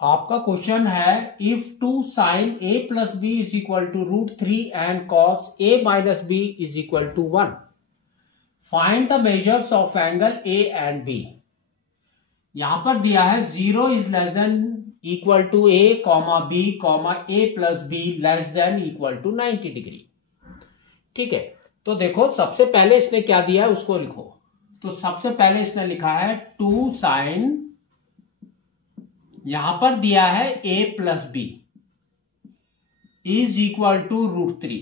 आपका क्वेश्चन है if two sine A plus B is equal to √3 and cos A minus B is equal to 1, find the measures of angle A and B. यहां पर दिया है 0 is less than equal to A comma B comma A plus B less than equal to 90 degree. ठीक है, तो देखो सबसे पहले इसने क्या दिया है उसको लिखो। तो सबसे पहले इसने लिखा है 2 साइन, यहां पर दिया है a plus B is equal to √3।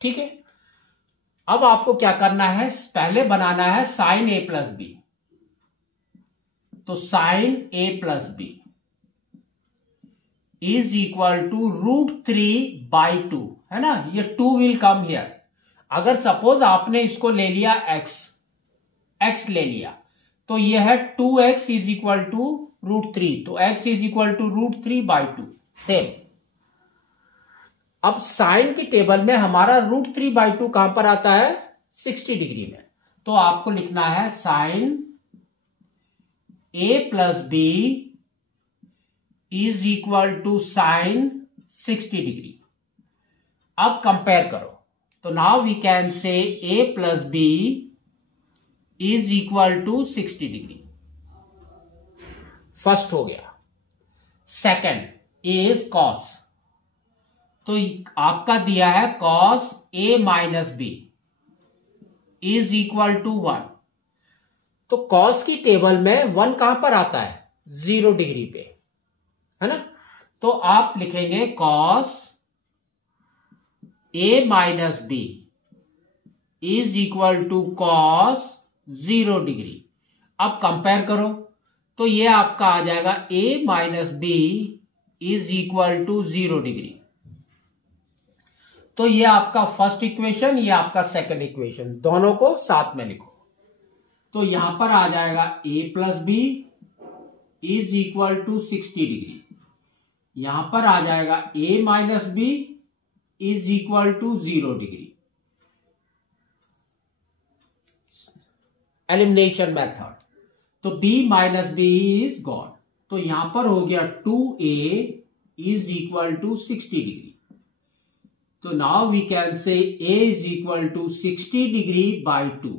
ठीक है, अब आपको क्या करना है, पहले बनाना है साइन a प्लस बी। तो sine a plus B is equal to √3/2, है ना। ये 2 विल कम हियर। अगर सपोज आपने इसको ले लिया x ले लिया तो ये है 2x इज इक्वल टू √3, तो x is equal to √3/2 same. अब साइन की टेबल में हमारा √3/2 कहां पर आता है, 60 डिग्री में। तो आपको लिखना है sine a plus B is equal to sine 60 degree. अब कंपेयर करो, तो now we can say a plus B is equal to 60 degree. First हो गया। सेकंड इज कॉस, तो आपका दिया है cos a minus B is equal to 1। तो कॉस की टेबल में 1 कहां पर आता है, 0 डिग्री पे, है ना। तो आप लिखेंगे cos a minus B is equal to cos 0 degree. अब कंपेयर करो, तो ये आपका आ जाएगा a minus B is equal to 0 degree. तो ये आपका फर्स्ट इक्वेशन, ये आपका सेकंड इक्वेशन, दोनों को साथ में लिखो। तो यहां पर आ जाएगा a plus B is equal to 60 degree. यहां पर आ जाएगा a minus B is equal to 0 degree. Elimination method, तो b minus B is gone. तो यहां पर हो गया 2a is equal to 60 degree. तो now we can say a is equal to 60 degree by 2,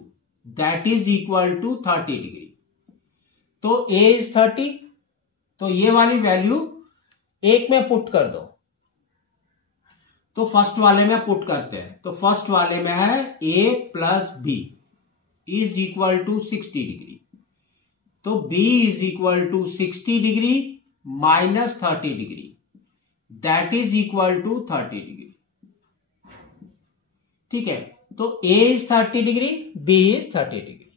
that is equal to 30 degree. तो a is 30, तो ये वाली वैल्यू एक में पुट कर दो। तो फर्स्ट वाले में पुट करते हैं, तो फर्स्ट वाले में है a plus B is equal to 60 degree. तो b is equal to 60 degree minus 30 degree, that is equal to 30 degree. ठीक है, तो a is 30 degree, b is 30 degree.